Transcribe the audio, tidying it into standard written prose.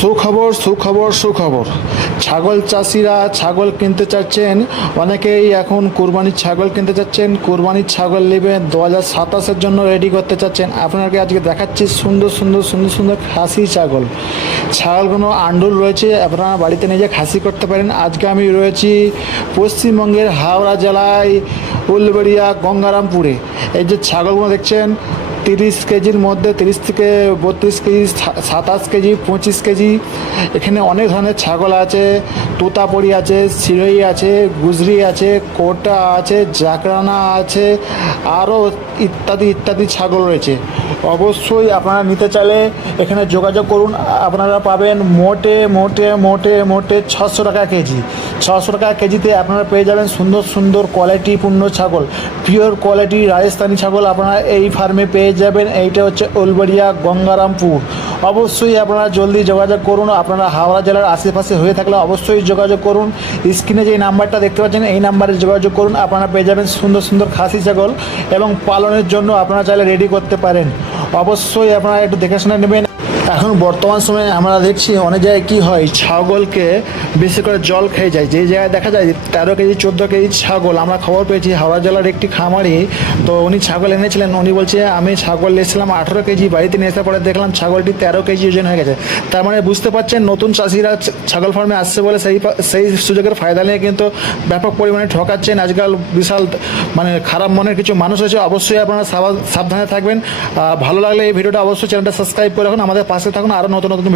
সুখবর সুখবর সুখবর, ছাগল চাষিরা ছাগল কিনতে চাচ্ছেন। অনেকেই এখন কুরবানির ছাগল কিনতে চাচ্ছেন, কুরবানির ছাগল নেবে 2027-এর জন্য রেডি করতে চাচ্ছেন। আপনাকে আজকে দেখাচ্ছি সুন্দর সুন্দর সুন্দর সুন্দর খাসি ছাগল। ছাগলগুলো আন্ডুল রয়েছে, আপনারা বাড়িতে নিয়ে যেয়ে খাসি করতে পারেন। আজকে আমি রয়েছি পশ্চিমবঙ্গের হাওড়া জেলায় উলবেড়িয়া গঙ্গারামপুরে। এই যে ছাগলগুলো দেখছেন 30 কেজির মধ্যে, 30 থেকে 32 কেজি, 27 কেজি, 25 কেজি। এখানে অনেক ধরনের ছাগল আছে, তোতাপুরি আছে, সিরোই আছে, গুজরি আছে, কোটা আছে, জাকরানা আছে, আরও ইত্যাদি ইত্যাদি ছাগল রয়েছে। অবশ্যই আপনারা নিতে চাইলে এখানে যোগাযোগ করুন। আপনারা পাবেন মোটে মোটে মোটে মোটে 600 টাকা কেজি। 600 টাকা কেজিতে আপনারা পেয়ে যাবেন সুন্দর সুন্দর কোয়ালিটিপূর্ণ ছাগল, পিওর কোয়ালিটি রাজস্থানি ছাগল আপনারা এই ফার্মে পেয়ে যাবেন। এইটা হচ্ছে উলবেড়িয়া গঙ্গারামপুর। অবশ্যই আপনারা জলদি যোগাযোগ করুন। আপনারা হাওড়া জেলার আশেপাশে হয়ে থাকলে অবশ্যই যোগাযোগ করুন। স্ক্রিনে যে নাম্বারটা দেখতে পাচ্ছেন এই নাম্বারে যোগাযোগ করুন। আপনারা পেয়ে যাবেন সুন্দর সুন্দর খাসি ছাগল এবং পালনের জন্য আপনারা চাইলে রেডি করতে পারেন। অবশ্যই আপনারা একটু দেখে শুনে নেবেন। এখন বর্তমান সময়ে আমরা দেখছি অনেক জায়গায় কী হয়, ছাগলকে বেশি করে জল খেয়ে যায়। যে জায়গায় দেখা যায় 13 কেজি 14 কেজি ছাগল। আমরা খবর পেয়েছি হাওড়া জেলার একটি খামারি, তো উনি ছাগল এনেছিলেন। উনি বলছে আমি ছাগল এসেছিলাম 18 কেজি, বাড়িতে নিয়ে আসার পরে দেখলাম ছাগলটি 13 কেজি ওজন হয়ে গেছে। তার মানে বুঝতে পারছেন নতুন চাষিরা ছাগল ফার্মে আসছে বলে সেই সুযোগের ফায়দা নিয়ে কিন্তু ব্যাপক পরিমাণে ঠকাচ্ছেন। আজকাল বিশাল খারাপ মনের কিছু মানুষ আছে। অবশ্যই আপনারা সাবধানে থাকবেন। ভালো লাগলে এই ভিডিওটা অবশ্যই চ্যানেলটা সাবস্ক্রাইব করে রাখুন, আমাদের পাশে থাকুন। আরও নতুন নতুন